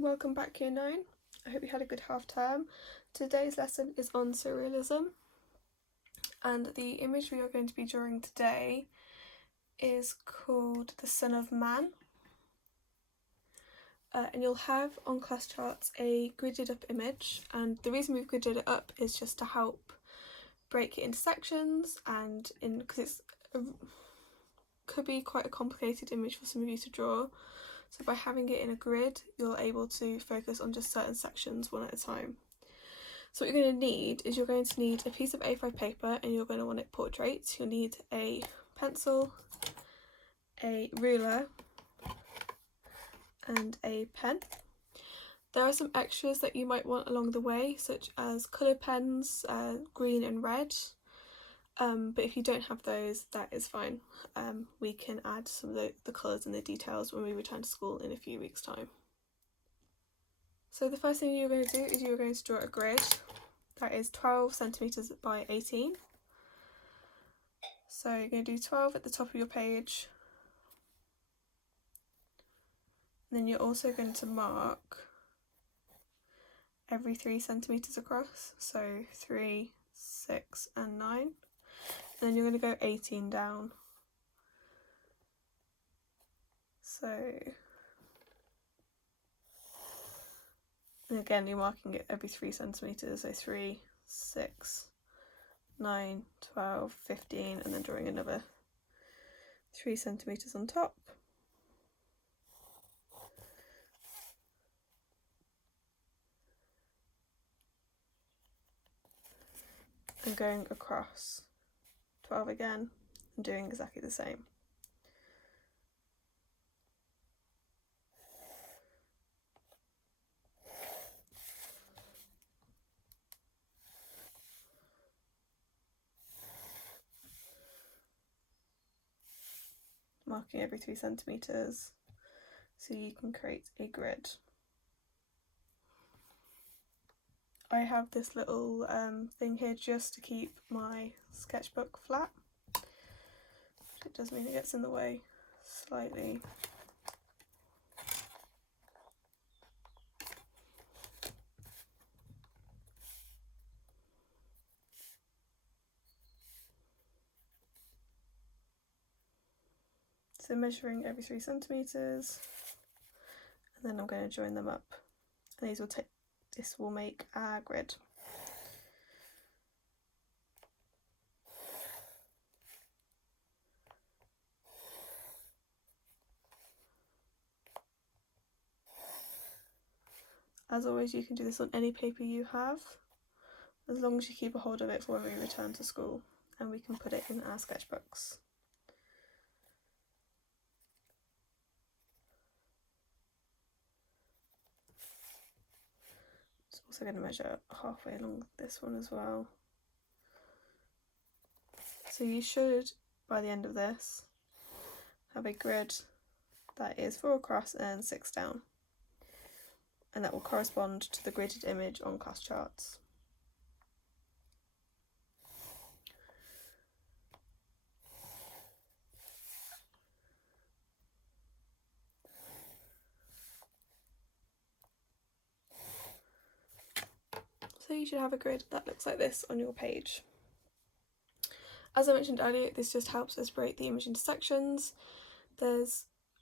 Welcome back, Year 9. I hope you had a good half term. Today's lesson is on Surrealism, and the image we are going to be drawing today is called the Son of Man. And you'll have on class charts a gridded up image, and the reason we've gridded it up is just to help break it into sections, and because could be quite a complicated image for some of you to draw. So by having it in a grid, you're able to focus on just certain sections one at a time. So what you're going to need is you're going to need a piece of A5 paper, and you're going to want it portrait. You'll need a pencil, a ruler, and a pen. There are some extras that you might want along the way, such as coloured pens, green and red. But if you don't have those, that is fine. We can add some of the colours and the details when we return to school in a few weeks' time. So the first thing you're going to do is you're going to draw a grid that is 12 centimetres by 18. So you're going to do 12 at the top of your page. And then you're also going to mark every 3 centimetres across, so 3, 6 and 9. And then you're going to go 18 down. So, and again you're marking it every 3 centimetres, so 3, 6, 9, 12, 15, and then drawing another 3 centimetres on top. And going across 12 again and doing exactly the same. Marking every 3 centimetres so you can create a grid. I have this little thing here just to keep my sketchbook flat. It does mean it gets in the way slightly. So measuring every 3 centimetres, and then I'm going to join them up, and this will make our grid. As always, you can do this on any paper you have, as long as you keep a hold of it for when we return to school, and we can put it in our sketchbooks. Just also going to measure halfway along this one as well. So you should, by the end of this, have a grid that is 4 across and 6 down, and that will correspond to the gridded image on class charts. So you should have a grid that looks like this on your page. As I mentioned earlier, this just helps us break the image into sections.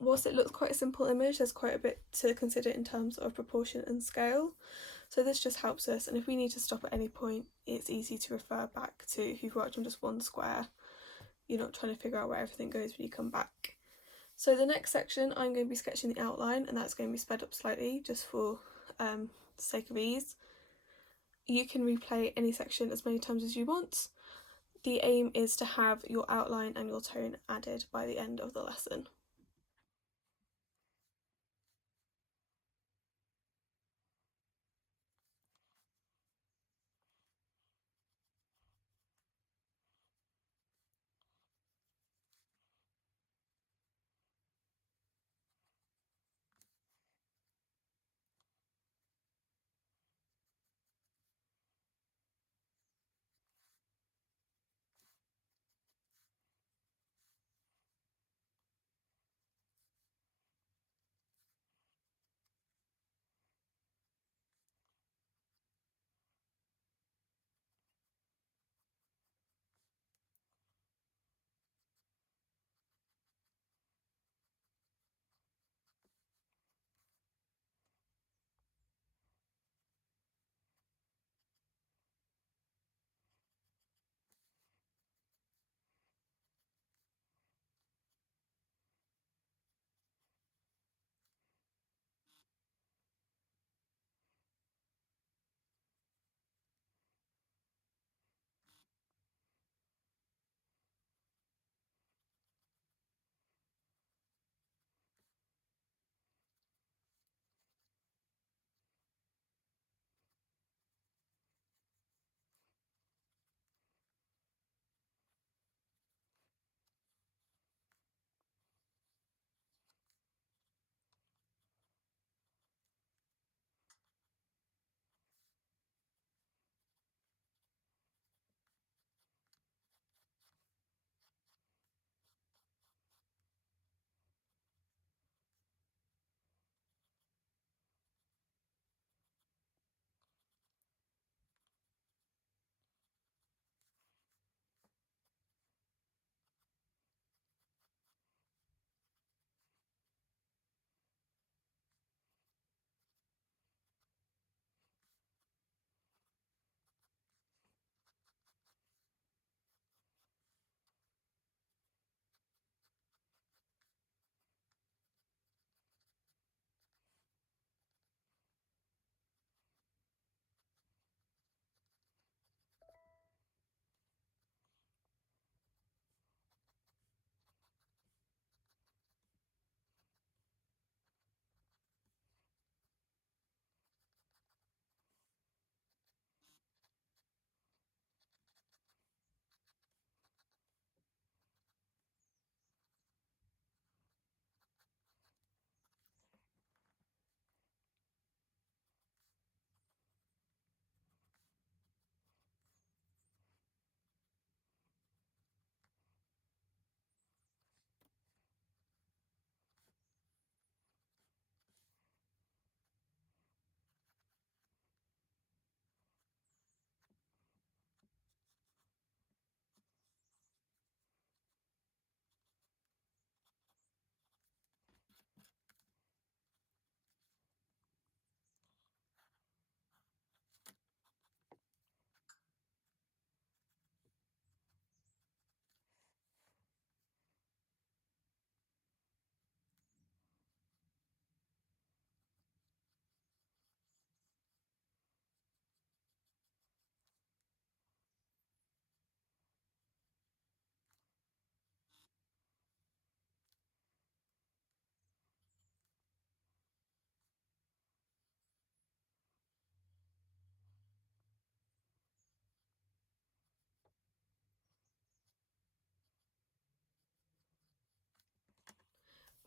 Whilst it looks quite a simple image, there's quite a bit to consider in terms of proportion and scale. So this just helps us, and if we need to stop at any point, it's easy to refer back to if you've worked on just one square. You're not trying to figure out where everything goes when you come back. So the next section, I'm going to be sketching the outline, and that's going to be sped up slightly just for the sake of ease. You can replay any section as many times as you want. The aim is to have your outline and your tone added by the end of the lesson.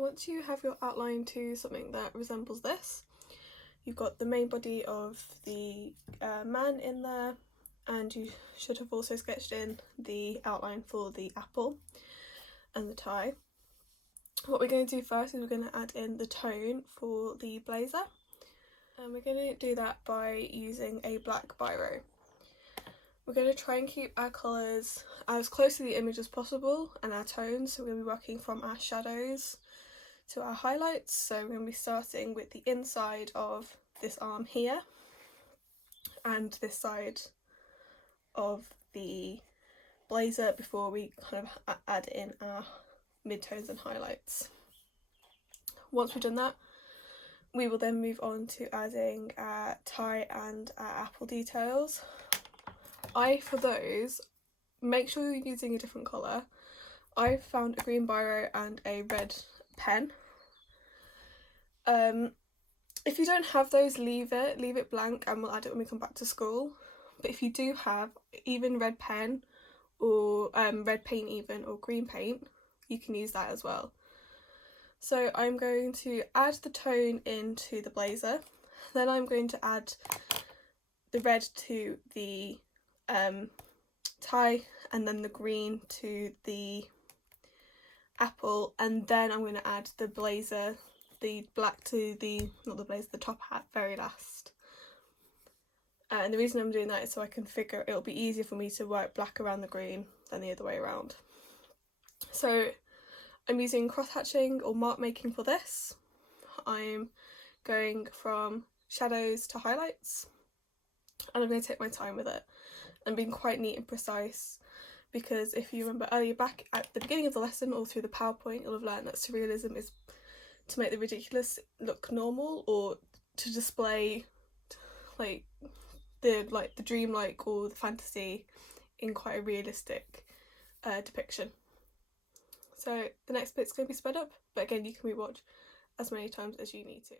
once you have your outline to something that resembles this, you've got the main body of the man in there, and you should have also sketched in the outline for the apple and the tie. What we're going to do first is we're going to add in the tone for the blazer, and we're going to do that by using a black biro. We're going to try and keep our colours as close to the image as possible and our tones, so we're going to be working from our shadows to our highlights. So we're going to be starting with the inside of this arm here and this side of the blazer before we kind of add in our midtones and highlights. Once we've done that, we will then move on to adding our tie and our apple details. For those, make sure you're using a different colour. I've found a green biro and a red pen. If you don't have those, leave it blank and we'll add it when we come back to school. But if you do have even red pen or red paint even, or green paint, you can use that as well. So I'm going to add the tone into the blazer, then I'm going to add the red to the tie, and then the green to the apple, and then I'm going to add the blazer, the black to the, not the blazer, the top hat very last. And the reason I'm doing that is so I can figure it'll be easier for me to work black around the green than the other way around. So I'm using cross-hatching or mark making for this. I'm going from shadows to highlights, and I'm going to take my time with it and being quite neat and precise, because if you remember earlier back at the beginning of the lesson or through the PowerPoint, you'll have learned that surrealism is to make the ridiculous look normal, or to display the dreamlike or the fantasy in quite a realistic depiction. So the next bit's going to be sped up, but again you can rewatch as many times as you need to.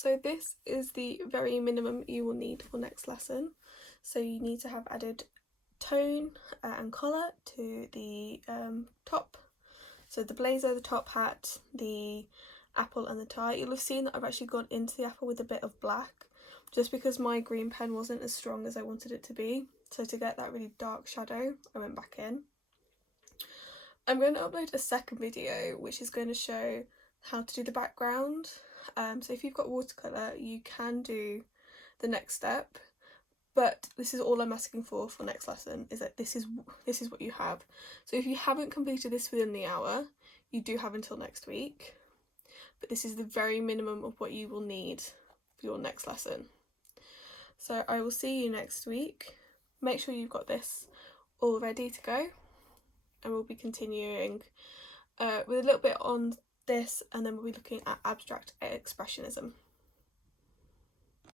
So this is the very minimum you will need for next lesson. So you need to have added tone and colour to the top. So the blazer, the top hat, the apple and the tie. You'll have seen that I've actually gone into the apple with a bit of black, just because my green pen wasn't as strong as I wanted it to be. So to get that really dark shadow, I went back in. I'm going to upload a second video which is going to show how to do the background. So if you've got watercolour, you can do the next step, but this is all I'm asking for next lesson, is that this is what you have. So if you haven't completed this within the hour, you do have until next week, but this is the very minimum of what you will need for your next lesson. So I will see you next week. Make sure you've got this all ready to go, and we'll be continuing with a little bit on this, and then we'll be looking at abstract expressionism.